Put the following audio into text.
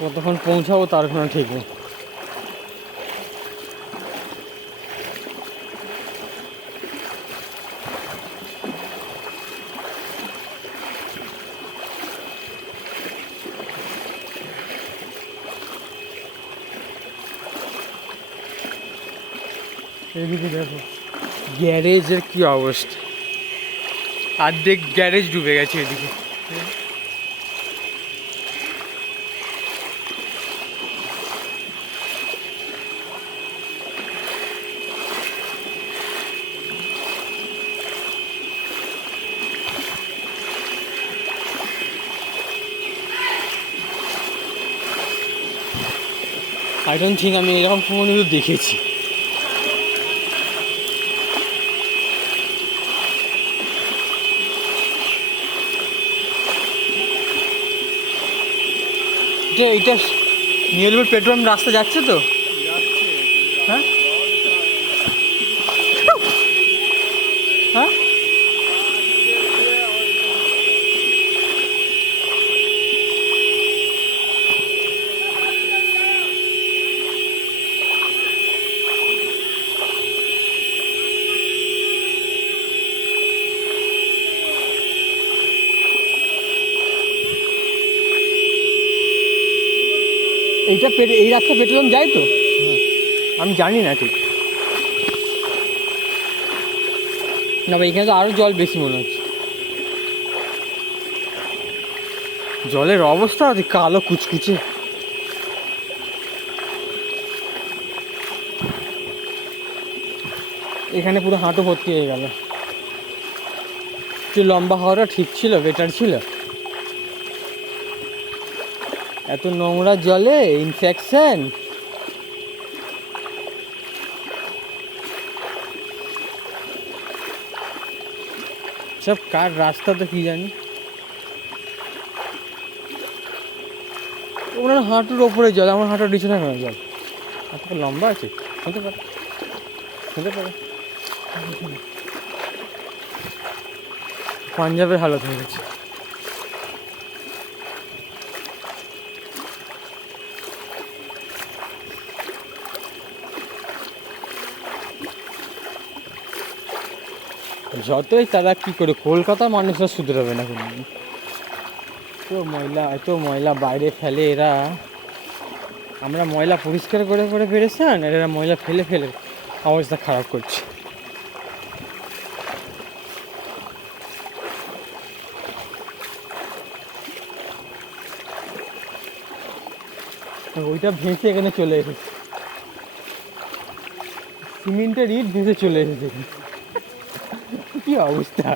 কতক্ষণ পৌঁছাবো তার কোনো ঠিক নেই। এদিকে দেখো গ্যারেজের কি অবস্থা, অর্ধেক গ্যারেজ ডুবে গেছে এদিকে। আই ডোন্ট থিঙ্ক আমি এরকম কোনো কিছু দেখেছি। এইটা নিউলিপুর পেট্রোল রাস্তা যাচ্ছে তো? হ্যাঁ হ্যাঁ এইটা এই রাস্তা পেট্রোল যায় তো? আমি জানি না ঠিক। না ভাই এখানে তো আরও জল বেশি মনে হচ্ছে। জলের অবস্থা কালো কুচকুচে। এখানে পুরো হাঁটু ভর্তি হয়ে গেল। একটু লম্বা হওয়াটা ঠিক ছিল, বেটার ছিল। এত নোংরা জলে ইনফেকশন। সব কার রাস্তা তো কি জানি। ওনার হাঁটুর ওপরে জল, আমার হাঁটুর নিচে না কেন জল? এত লম্বা আছে, হতে পারে হতে পারে। পাঞ্জাবের হালত হয়ে গেছে। যতই তারা কি করে, কলকাতার মানুষরা শুধরাবে না কোনো। এত ময়লা বাইরে ফেলে এরা। আমরা ময়লা পরিষ্কার করে করে পেরেছেন, আর এরা ময়লা ফেলে ফেলে অবস্থা খারাপ করছে। ওইটা ভেসে এখানে চলে এসেছে, সিমেন্টের ইট ভেসে চলে এসেছে। কি অবস্থা!